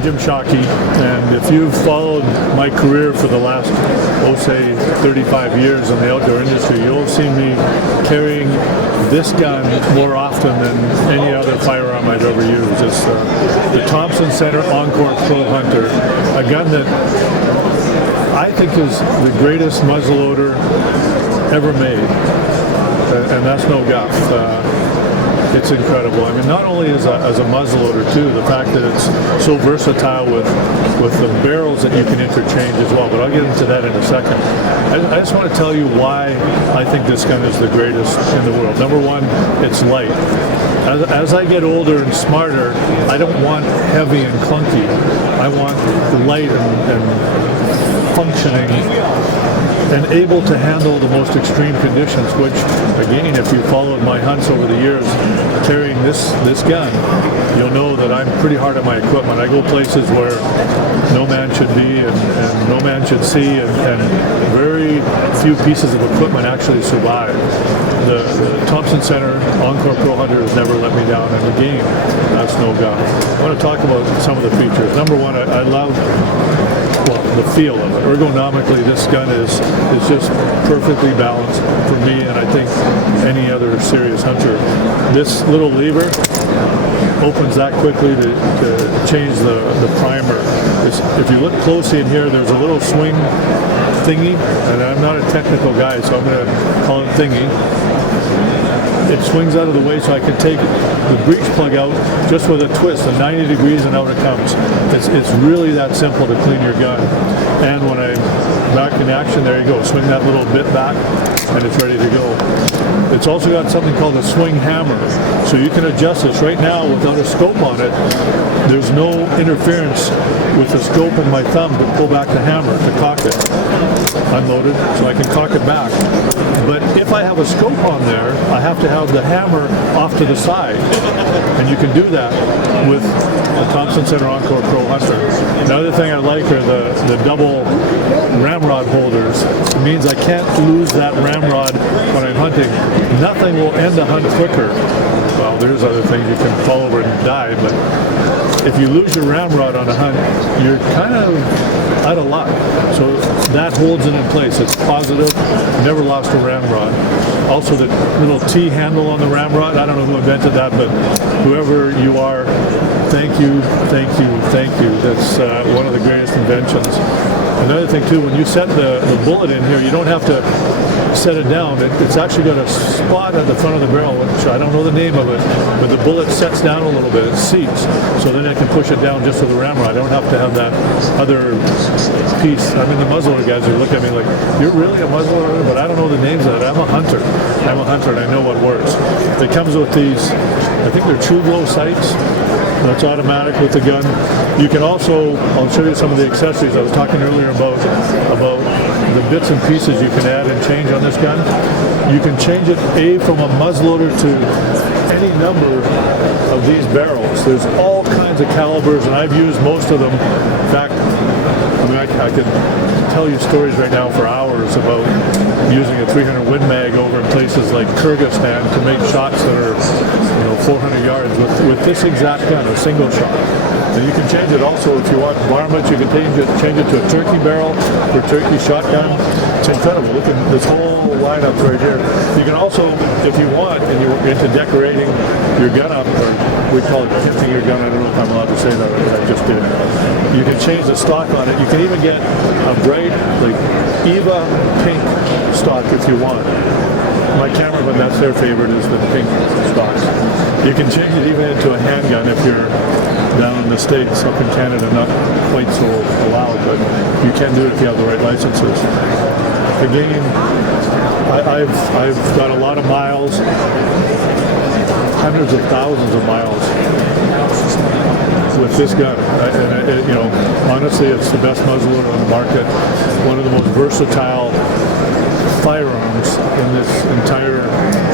Shockey, and if you've followed my career for the last, say, 35 years in the outdoor industry, you'll see me carrying this gun more often than any other firearm I've ever used. It's the Thompson Center Encore Pro Hunter, a gun that I think is the greatest muzzleloader ever made, and that's no guff. It's incredible. I mean, not only as a muzzleloader too, the fact that it's so versatile with the barrels that you can interchange as well, but I'll get into that in a second. I just want to tell you why I think this gun is the greatest in the world. Number one, it's light. As I get older and smarter, I don't want heavy and clunky. I want light and functioning and able to handle the most extreme conditions, which, again, if you followed my hunts over the years, carrying this gun, you'll know that I'm pretty hard on my equipment. I go places where no man should be and no man should see, and very few pieces of equipment actually survive. The Thompson Center Encore Pro Hunter has never let me down in the game. That's no gun. I want to talk about some of the features. Number one, I love the feel of it. Ergonomically, this gun is just perfectly balanced for me, and I think any other serious hunter. This little lever opens that quickly to change the primer. If you look closely in here, there's a little swing thingy, and I'm not a technical guy, so I'm going to call it thingy. It swings out of the way so I can take the breech plug out just with a twist of 90 degrees and out it comes. It's really that simple to clean your gun. And when I'm back in action, there you go. Swing that little bit back and it's ready to go. It's also got something called a swing hammer. So you can adjust this right now without a scope on it. There's no interference with the scope and my thumb to pull back the hammer to cock it. Unloaded, so I can cock it back. But if I have a scope on there, I have to have the hammer off to the side. And you can do that with the Thompson Center Encore Pro Hunter. Another thing I like are the double ramrod holders. It means I can't lose that ramrod when I'm hunting. Nothing will end a hunt quicker. Well, there's other things you can fall over and die, but if you lose your ramrod on a hunt, you're kind of out of luck. So that holds it in place. It's positive. Never lost a ramrod. Also, the little T handle on the ramrod, I don't know who invented that, but whoever you are, thank you, thank you, thank you. That's one of the greatest inventions. Another thing too, when you set the bullet in here, you don't have to set it down. It's actually got a spot at the front of the barrel, which I don't know the name of it, but the bullet sets down a little bit. It seats, so then I can push it down just with the ramrod. I don't have to have that other piece. I mean, the muzzleloader guys are looking at me like, you're really a muzzleloader? But I don't know the names of it. I'm a hunter. I'm a hunter, and I know what works. It comes with these, I think they're true glow sights. That's automatic with the gun. You can also, I'll show you some of the accessories. I was talking earlier about the bits and pieces you can add and change on this gun. You can change it from a muzzleloader to any number of these barrels. There's all kinds of calibers, and I've used most of them. In fact, I mean, I could tell you stories right now for hours about using a 300 Win Mag over in places like Kyrgyzstan to make shots that are 400 yards with this exact gun, a single shot. And you can change it also if you want varmints. You can change it to a turkey barrel for turkey shotgun. It's incredible. Look at this whole lineup right here. You can also, if you want, and you're into decorating your gun up, or we call it gifting your gun. I don't know if I'm allowed to say that, but I just did. You can change the stock on it. You can even get a bright, like Eva pink stock if you want. My cameraman, that's their favorite, is the pink stocks. You can change it even into a handgun if you're down in the States. Up in Canada, not quite so allowed, but you can do it if you have the right licenses. Again, I've got a lot of miles, hundreds of thousands of miles with this gun. Honestly, it's the best muzzleloader on the market. One of the most versatile firearms in this entire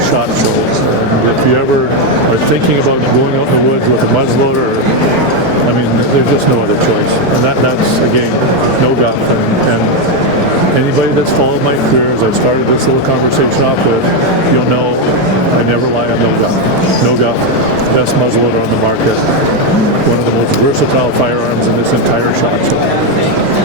SHOT Show. And if you ever are thinking about going out in the woods with a muzzleloader, I mean, there's just no other choice. And that's again, no guff. And anybody that's followed my career, as I started this little conversation off with, you'll know I never lie on no guff. No guff, best muzzleloader on the market. One of the most versatile firearms in this entire shop show.